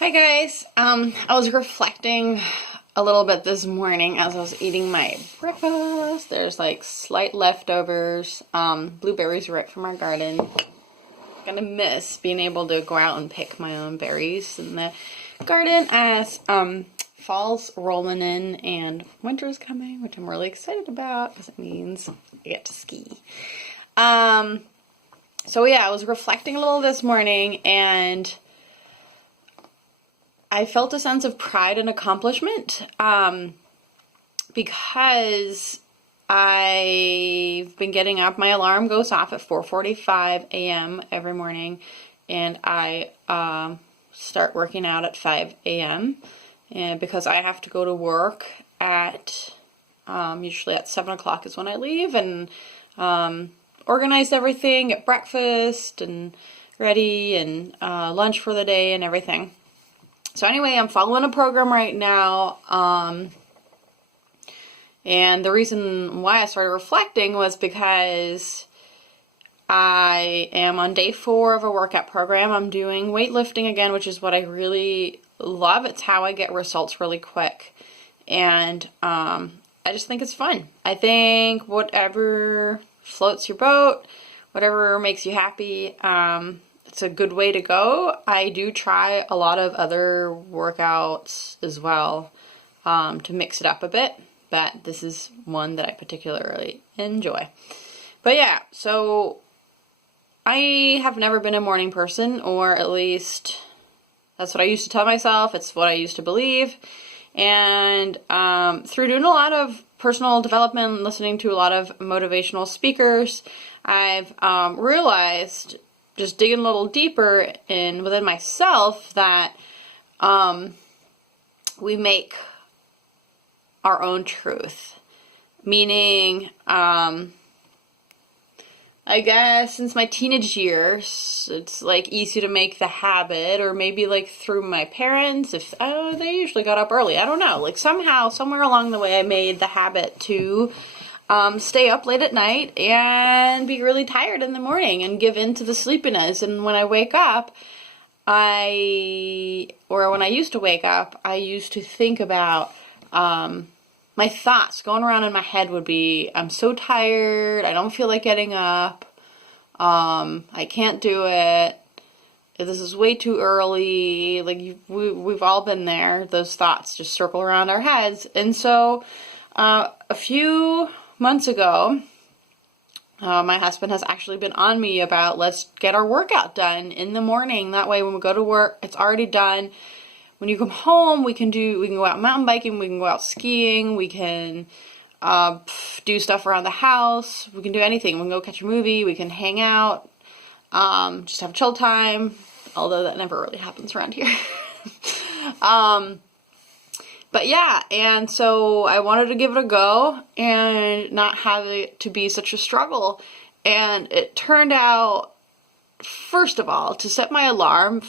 Hi guys. I was reflecting a little bit this morning as I was eating my breakfast. There's like slight leftovers, blueberries right from our garden. Gonna miss being able to go out and pick my own berries in the garden as fall's rolling in and winter's coming, which I'm really excited about because it means I get to ski. So yeah, I was reflecting a little this morning and I felt a sense of pride and accomplishment because I've been getting up. My alarm goes off at 4:45 a.m. every morning, and I start working out at 5 a.m. And because I have to go to work at usually at 7 o'clock is when I leave, and organize everything, get breakfast and ready, and lunch for the day and everything. So anyway, I'm following a program right now, and the reason why I started reflecting was because I am on day 4 of a workout program. I'm doing weightlifting again, which is what I really love. It's how I get results really quick, and I just think it's fun. I think whatever floats your boat, whatever makes you happy, it's a good way to go. I do try a lot of other workouts as well to mix it up a bit, but this is one that I particularly enjoy. But yeah, so I have never been a morning person, or at least that's what I used to tell myself. It's what I used to believe. And through doing a lot of personal development, listening to a lot of motivational speakers, I've realized, just digging a little deeper within myself, that we make our own truth. Meaning, I guess since my teenage years, it's like easy to make the habit, or maybe like through my parents, if they usually got up early. I don't know. Like somehow, somewhere along the way, I made the habit to stay up late at night and be really tired in the morning and give in to the sleepiness. And when I wake up, when I used to wake up, I used to think about my thoughts going around in my head would be, I'm so tired, I don't feel like getting up, I can't do it, this is way too early. Like we've all been there. Those thoughts just circle around our heads. And so a few months ago, my husband has actually been on me about, let's get our workout done in the morning. That way when we go to work, it's already done. When you come home, we can go out mountain biking, we can go out skiing, we can do stuff around the house, we can do anything. We can go catch a movie, we can hang out, just have chill time, although that never really happens around here. But yeah, and so I wanted to give it a go and not have it to be such a struggle. And it turned out, first of all, to set my alarm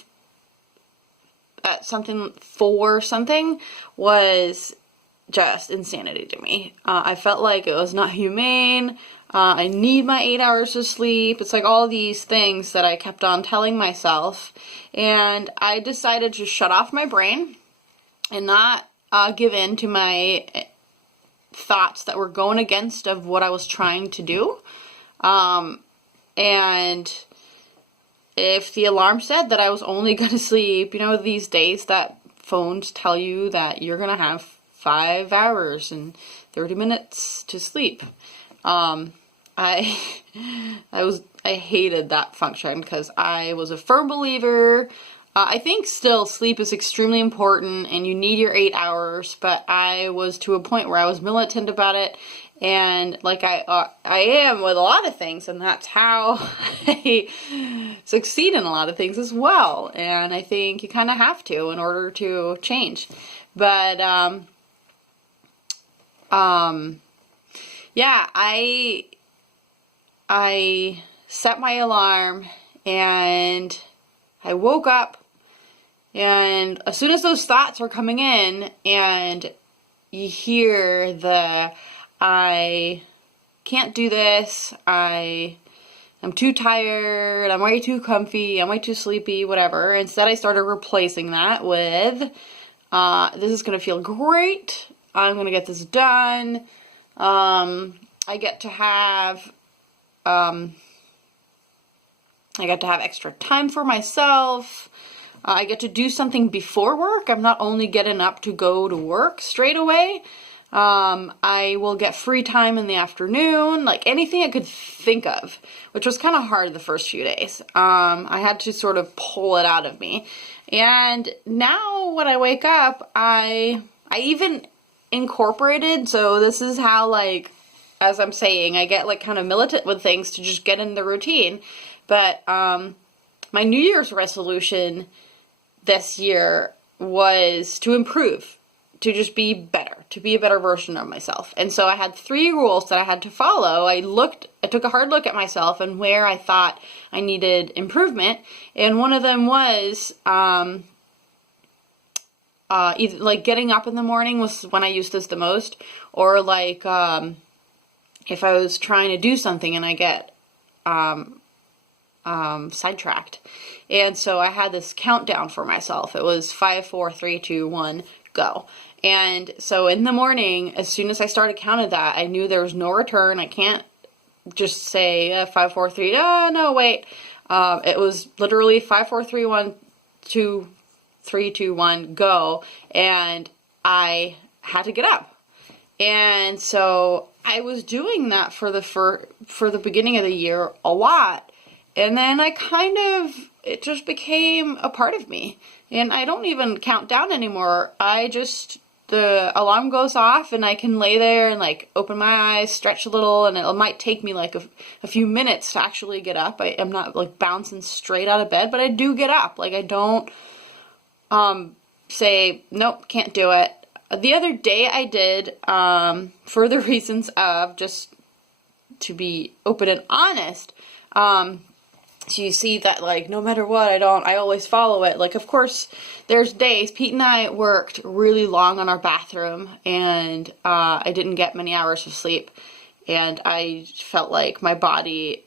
at something was just insanity to me. I felt like it was not humane. I need my 8 hours of sleep. It's like all these things that I kept on telling myself. And I decided to shut off my brain and not give in to my thoughts that were going against of what I was trying to do. And if the alarm said that I was only going to sleep, these days that phones tell you that you're going to have 5 hours and 30 minutes to sleep. I hated that function because I was a firm believer. I think still sleep is extremely important and you need your 8 hours, but I was to a point where I was militant about it, and like I am with a lot of things, and that's how I succeed in a lot of things as well. And I think you kind of have to in order to change. But yeah, I set my alarm and I woke up, and as soon as those thoughts are coming in and you hear I can't do this, I I'm too tired, I'm way too comfy, I'm way too sleepy, whatever. Instead, I started replacing that with, this is going to feel great. I'm going to get this done. I get to have extra time for myself. I get to do something before work. I'm not only getting up to go to work straight away. I will get free time in the afternoon, like anything I could think of, which was kind of hard the first few days. I had to sort of pull it out of me. And now when I wake up, I even incorporated, so this is how, like, as I'm saying, I get like kind of militant with things to just get in the routine. But my New Year's resolution this year was to improve, to just be better, to be a better version of myself. And so I had 3 rules that I had to follow. I took a hard look at myself and where I thought I needed improvement. And one of them was either like getting up in the morning was when I used this the most, or like if I was trying to do something and I get sidetracked. And so I had this countdown for myself. It was 5, 4, 3, 2, 1, go. And so in the morning, as soon as I started counting that, I knew there was no return. I can't just say 5, 4, 3. Oh, no, wait. It was literally 5, 4, 3, 1, 2, 3, 2, 1, go. And I had to get up. And so I was doing that for the beginning of the year a lot. And then it just became a part of me. And I don't even count down anymore. The alarm goes off and I can lay there and like open my eyes, stretch a little, and it might take me like a few minutes to actually get up. I'm not like bouncing straight out of bed, but I do get up. Like I don't say, nope, can't do it. The other day I did, for the reasons of just to be open and honest, so you see that, like, no matter what, I always follow it. Like, of course, there's days, Pete and I worked really long on our bathroom, and I didn't get many hours of sleep, and I felt like my body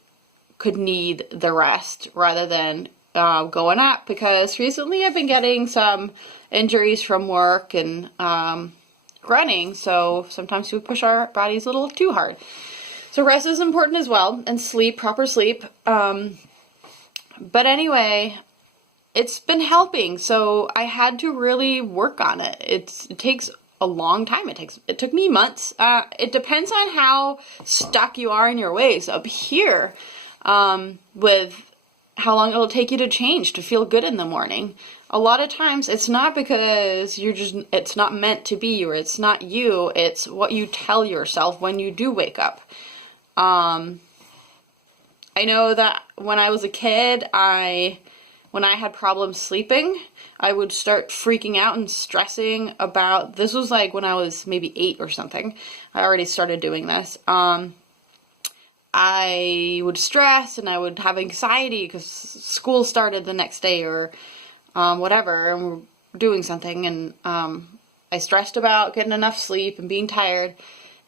could need the rest rather than going up, because recently I've been getting some injuries from work and running, so sometimes we push our bodies a little too hard. So rest is important as well, and sleep, proper sleep. But anyway, it's been helping, so I had to really work on it. It takes a long time. It took me months. It depends on how stuck you are in your ways up here, with how long it'll take you to change, to feel good in the morning. A lot of times it's not because it's not meant to be, or it's not you, it's what you tell yourself when you do wake up. I know that when I was a kid, when I had problems sleeping, I would start freaking out and stressing about, this was like when I was maybe 8 or something. I already started doing this. I would stress and I would have anxiety because school started the next day or whatever, and we're doing something, and I stressed about getting enough sleep and being tired.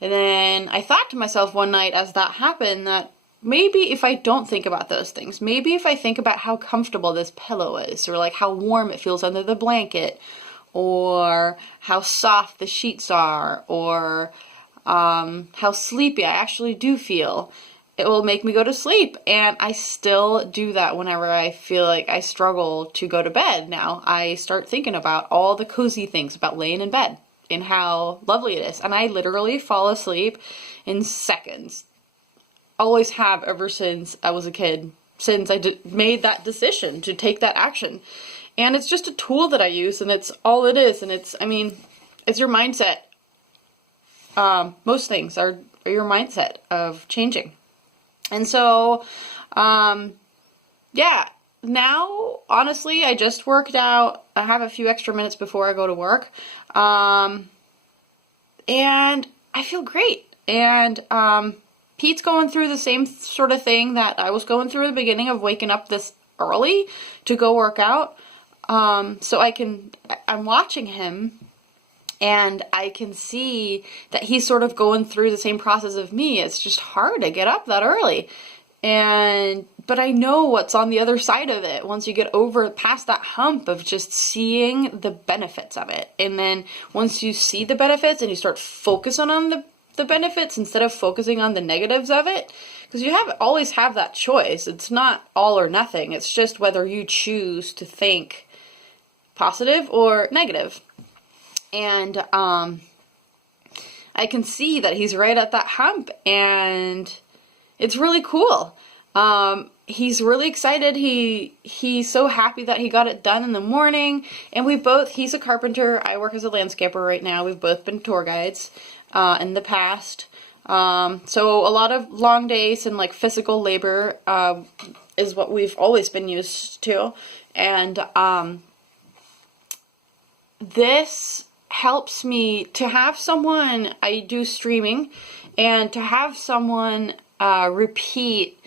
And then I thought to myself one night as that happened that maybe if I don't think about those things, maybe if I think about how comfortable this pillow is, or like how warm it feels under the blanket, or how soft the sheets are, or how sleepy I actually do feel, it will make me go to sleep. And I still do that whenever I feel like I struggle to go to bed. Now I start thinking about all the cozy things about laying in bed and how lovely it is. And I literally fall asleep in seconds. Always have ever since I was a kid, since I made that decision to take that action. And it's just a tool that I use, and it's all it is. And it's your mindset. Most things are your mindset of changing. And so, yeah, now, honestly, I just worked out. I have a few extra minutes before I go to work. And I feel great. And, Pete's going through the same sort of thing that I was going through at the beginning of waking up this early to go work out. So I'm watching him, and I can see that he's sort of going through the same process of me. It's just hard to get up that early. But I know what's on the other side of it once you get over past that hump of just seeing the benefits of it. And then once you see the benefits and you start focusing on the benefits instead of focusing on the negatives of it, because you always have that choice. It's not all or nothing. It's just whether you choose to think positive or negative. And I can see that he's right at that hump, and it's really cool. He's really excited. He's so happy that he got it done in the morning. And he's a carpenter. I work as a landscaper right now. We've both been tour guides, in the past. So a lot of long days and like physical labor, is what we've always been used to. And, this helps me to have someone, I do streaming, and to have someone, repeat,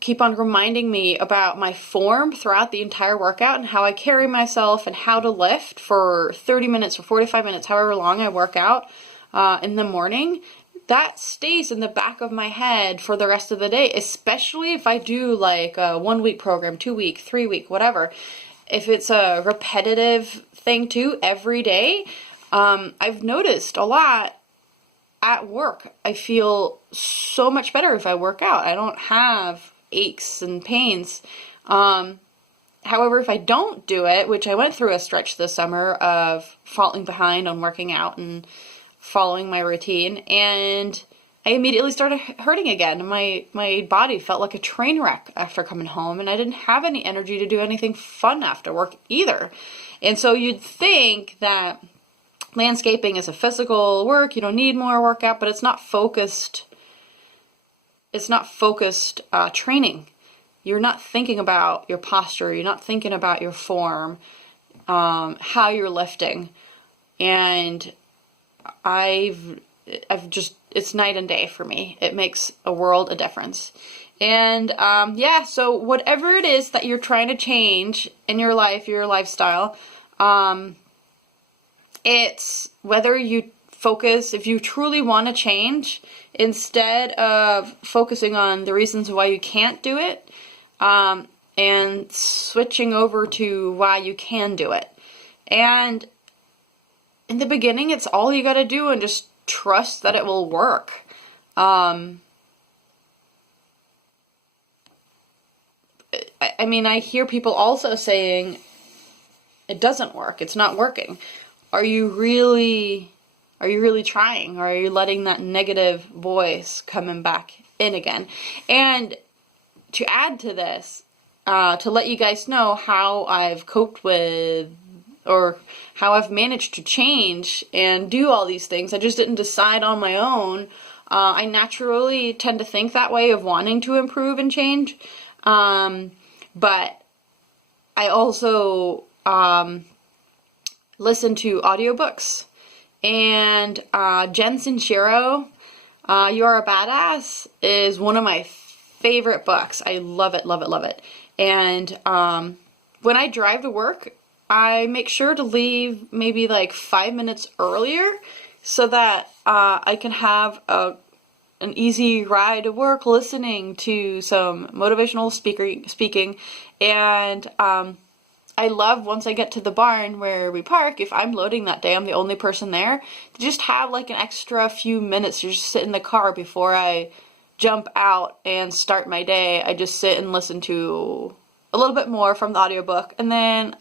keep on reminding me about my form throughout the entire workout and how I carry myself and how to lift for 30 minutes or 45 minutes, however long I work out, in the morning. That stays in the back of my head for the rest of the day, especially if I do like a 1 week program, 2 week, 3 week, whatever. If it's a repetitive thing too, every day, I've noticed a lot at work. I feel so much better if I work out. I don't have aches and pains. However, if I don't do it, which I went through a stretch this summer of falling behind on working out and following my routine, and I immediately started hurting again. My body felt like a train wreck after coming home, and I didn't have any energy to do anything fun after work either. And so you'd think that landscaping is a physical work, you don't need more workout, but it's not focused. It's not focused training. You're not thinking about your posture. You're not thinking about your form, how you're lifting. And it's night and day for me. It makes a world of difference. And, so whatever it is that you're trying to change in your life, your lifestyle, it's whether you focus, if you truly want to change, instead of focusing on the reasons why you can't do it, and switching over to why you can do it. And in the beginning, it's all you got to do, and just trust that it will work. I I hear people also saying it doesn't work. It's not working. Are you really trying? Or are you letting that negative voice coming back in again? And to add to this, to let you guys know how I've coped with, or how I've managed to change and do all these things. I just didn't decide on my own. I naturally tend to think that way, of wanting to improve and change. But I also listen to audiobooks. And Jen Sincero, You Are a Badass, is one of my favorite books. I love it, love it, love it. And when I drive to work, I make sure to leave maybe like 5 minutes earlier so that I can have an easy ride to work listening to some motivational speaking. And I love, once I get to the barn where we park, if I'm loading that day, I'm the only person there, to just have like an extra few minutes to just sit in the car before I jump out and start my day. I just sit and listen to a little bit more from the audiobook, and then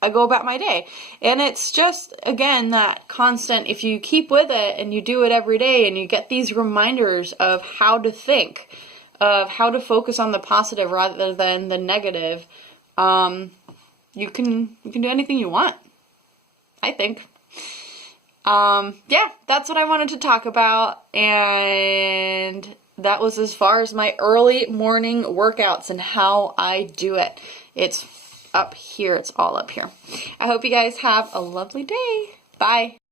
I go about my day. And it's just, again, that constant, if you keep with it and you do it every day and you get these reminders of how to think, of how to focus on the positive rather than the negative, you can do anything you want, I think. That's what I wanted to talk about, and that was as far as my early morning workouts and how I do it. It's up here. It's all up here. I hope you guys have a lovely day. Bye.